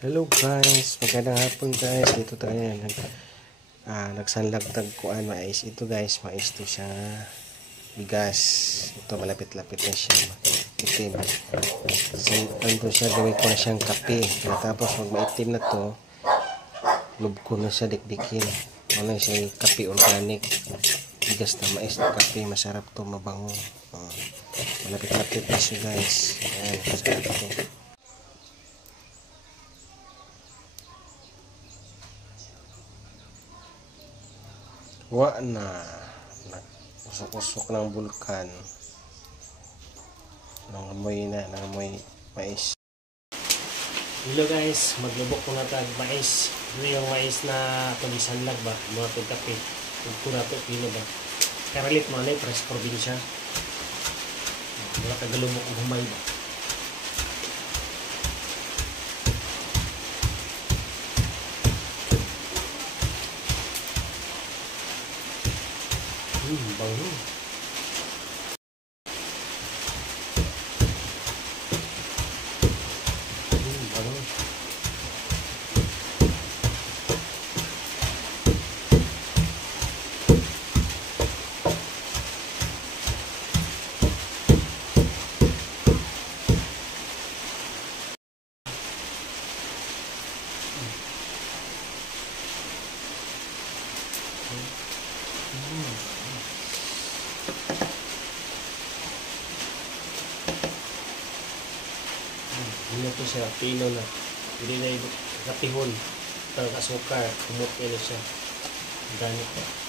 Hello guys, magandang hapon guys. Dito tayo nagsanlagtag kuan mais. Ito guys, mais to siya bigas. Ito malapit-lapit na siya. Itim. So, ano siya, gawin ko na siyang kape. Tapos pag maitim na to, lub ko na siya dikdikin. Ano siya kape organic. Bigas na mais na kape, masarap to, mabango. Malapit-lapit na siya guys. Ayan, masarap to. Usok-usok ng bulkan. Nangamoy mais. Hello guys, maglubok ko na tag mais. Ito yung mais na tulisanlag ba? Mga pagkape. Ito na ito, pino ba? Karalit mo na yung press probinsya. Wala kagalubok o humay ba? Bango. Bango. Hindi na ito siya, pino na. Hindi na kapihon. Ang asukar, kumot na siya. Ganit pa.